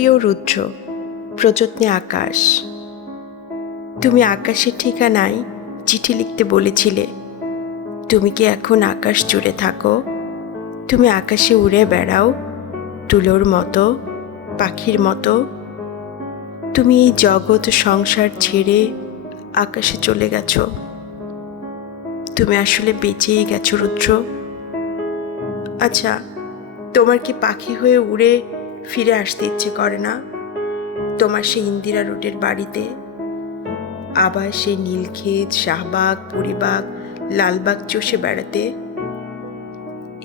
প্রিয় রুদ্র, প্রযত্নে আকাশ। তুমি আকাশের ঠিকানায় চিঠি লিখতে বলেছিলে। তুমি কি এখন আকাশ জুড়ে থাকো? তুমি আকাশে উড়ে বেড়াও তুলোর মতো, পাখির মতো। তুমি এই জগৎ সংসার ছেড়ে আকাশে চলে গেছো। তুমি আসলে বেঁচেই গেছো রুদ্র। আচ্ছা, তোমার কি পাখি হয়ে উড়ে ফিরে আসতে ইচ্ছে করে না? তোমার সেই ইন্দিরা রোডের বাড়িতে, আবার সেই নীলক্ষেত, শাহবাগ, বুড়িবাগ, লালবাগ চষে বেড়াতে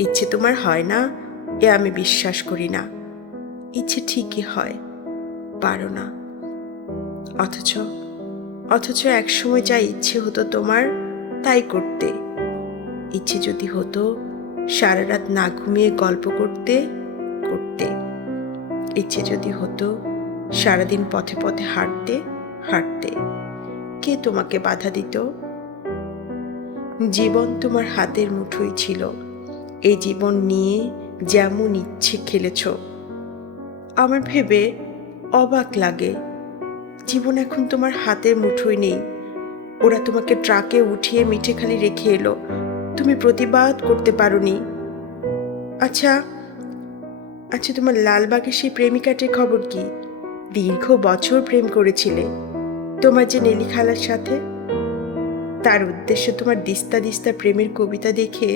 ইচ্ছে তোমার হয় না? এ আমি বিশ্বাস করি না। ইচ্ছে ঠিকই হয়, পারো না। অথচ অথচ একসময় যা ইচ্ছে হতো তোমার তাই করতে। ইচ্ছে যদি হতো সারা রাত না ঘুমিয়ে গল্প করতে করতে। ইচ্ছে যদি হতো সারাদিন পথে পথে হাঁটতে হাঁটতে। কে তোমাকে বাধা দিত? জীবন তোমার হাতের মুঠোয় ছিল। এই জীবন নিয়ে যেমন ইচ্ছে খেলেছ। আমার ভেবে অবাক লাগে, জীবন এখন তোমার হাতের মুঠোয় নেই। ওরা তোমাকে ট্রাকে উঠিয়ে মিঠেখালি রেখে এলো, তুমি প্রতিবাদ করতে পারোনি। আচ্ছা আচ্ছা, তোমার লালবাগের সেই প্রেমিকাটির খবর কি? দীর্ঘ বছর প্রেম করেছিলে তোমার যে নেলি খালার সাথে। তার উদ্দেশ্যে তোমার দিস্তা দিস্তা প্রেমের কবিতা দেখে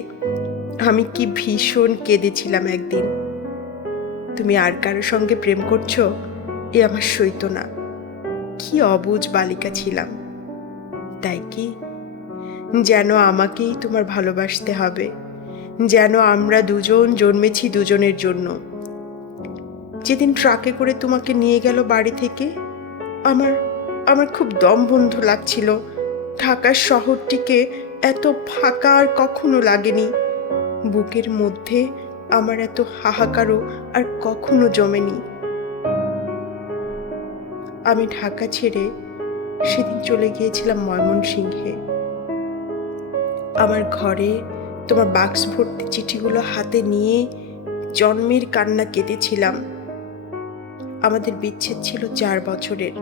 আমি কি ভীষণ কেঁদেছিলাম একদিন। তুমি আর কারো সঙ্গে প্রেম করছো, এ আমার সইত না। কি অবুঝ বালিকা ছিলাম। তাই কি? যেন আমাকেই তোমার ভালোবাসতে হবে, যেন আমরা দুজন জন্মেছি দুজনের জন্য। যেদিন ট্রাকে করে তোমাকে নিয়ে গেল বাড়ি থেকে, আমার আমার খুব দম বন্ধ লাগছিল। ঢাকার শহরটিকে এত ফাঁকা আর কখনো লাগেনি। বুকের মধ্যে আমার এত হাহাকারও আর কখনো জমেনি। আমি ঢাকা ছেড়ে সেদিন চলে গিয়েছিলাম ময়মনসিংহে। আমার ঘরে তোমার বাক্স ভর্তি চিঠিগুলো হাতে নিয়ে জন্মের কান্না কেঁদেছিলাম। আমাদের বিচ্ছেদ ছিল 4 বছরের।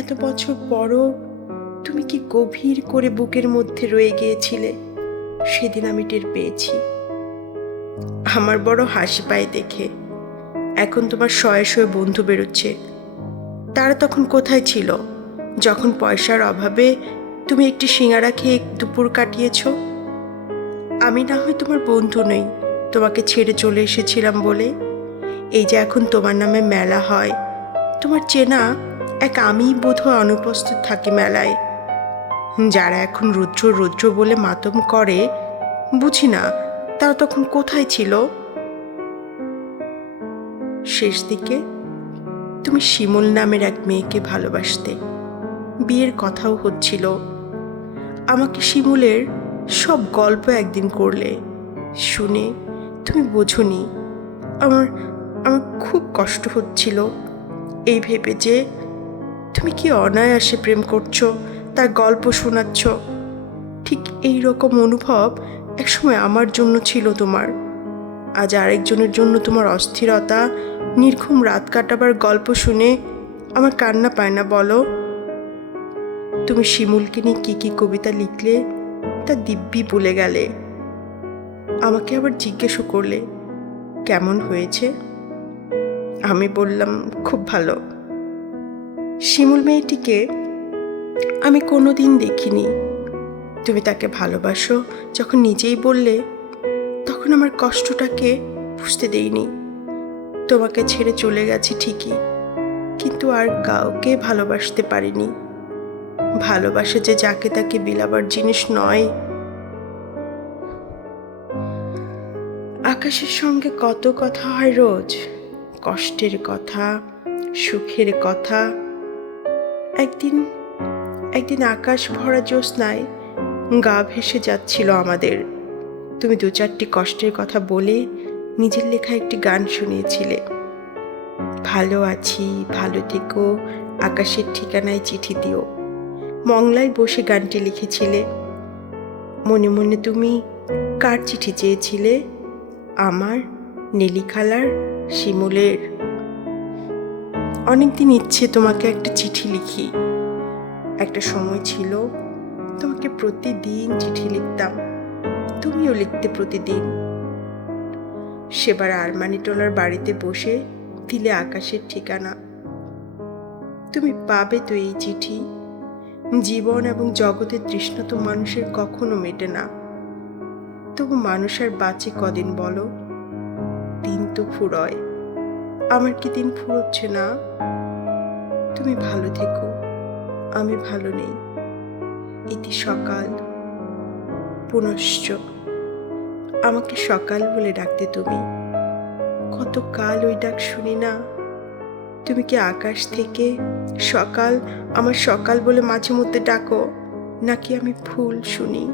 এত বছর পরও তুমি কি গভীর করে বুকের মধ্যে রয়ে গিয়েছিলে, সেদিন আমি টের পেয়েছি। আমার বড় হাসি পায় দেখে। এখন তোমার শয়ে শয়ে বন্ধু বেরোচ্ছে। তারা তখন কোথায় ছিল যখন পয়সার অভাবে তুমি একটি সিঙ্গারা খেয়ে দুপুর কাটিয়েছ? আমি না হয় তোমার বন্ধু নই, তোমাকে ছেড়ে চলে এসেছিলাম বলে। এই যে এখন তোমার নামে মেলা হয়, তোমার চেনা এক আমিই বোধহয় অনুপস্থিত থাকি মেলায়। যারা এখন রুদ্র রুদ্র বলে মাতম করে, বুঝি না তারা তখন কোথায় ছিল। শেষ দিকে তুমি শিমুল নামের এক মেয়েকে ভালোবাসতে, বিয়ের কথাও হচ্ছিল। আমাকে শিমুলের সব গল্প একদিন করলে, শুনে তুমি বোঝোনি। আমার আমার খুব কষ্ট হচ্ছিল এই ভেবে যে তুমি কি অনায়াসে প্রেম করছো, তার গল্প শোনাচ্ছ। ঠিক এই রকম অনুভব একসময় আমার জন্য ছিল তোমার। আজ আরেকজনের জন্য তোমার অস্থিরতা, নির্ঘুম রাত কাটাবার গল্প শুনে আমার কান্না পায় না বলো? তুমি শিমুলকে নিয়ে কি কি কবিতা লিখলে তা দিব্যি ভুলে গেলে। আমাকে আবার জিজ্ঞেসও করলে কেমন হয়েছে। আমি বললাম খুব ভালো। শিমুল মেয়েটিকে আমি কোনোদিন দেখিনি। তুমি তাকে ভালোবাসো যখন নিজেই বললে, তখন আমার কষ্টটাকে বুঝতে দেইনি। তোমাকে ছেড়ে চলে গেছি ঠিকই, কিন্তু আর কাউকে ভালোবাসতে পারিনি। ভালোবাসা যে যাকে তাকে বিলাবার জিনিস নয়। আকাশের সঙ্গে কত কথা হয় রোজ, কষ্টের কথা, সুখের কথা। একদিন একদিন আকাশ ভরা জ্যোৎস্নায় গা ভেসে যাচ্ছিল আমাদের। তুমি 2-4টি কষ্টের কথা বলে নিজের লেখা একটি গান শুনিয়েছিলে। ভালো আছি, ভালো থেকো, আকাশের ঠিকানায় চিঠি দিও। মংলায় বসে গানটি লিখেছিলে। মনে মনে তুমি কার চিঠি চেয়েছিলে? আমার, নেলি খালার, শিমুলের। অনেকদিন ইচ্ছে তোমাকে একটা চিঠি লিখি। একটা সময় ছিল তোমাকে প্রতিদিন চিঠি লিখতাম, তুমিও লিখতে প্রতিদিন। সেবার আরমানিটোলার বাড়িতে বসে দিলে আকাশের ঠিকানা। তুমি পাবে তো এই চিঠি। জীবন এবং জগতের তৃষ্ণা তো মানুষের কখনো মেটে না। তবু মানুষ আর বাঁচে কদিন বলো? দিন তো ফুরোয়, আমার কি দিন ফুরোচ্ছে না? তুমি ভালো থেকো, আমি ভালো নেই। ইতি সকাল। পুনশ্চ। আমাকে সকাল বলে ডাকতে তুমি। কত কাল ওই ডাক শুনি না। তুমি কি আকাশ থেকে সকাল, আমার সকাল বলে মাঝে মধ্যে ডাকো, নাকি আমি ভুল শুনি?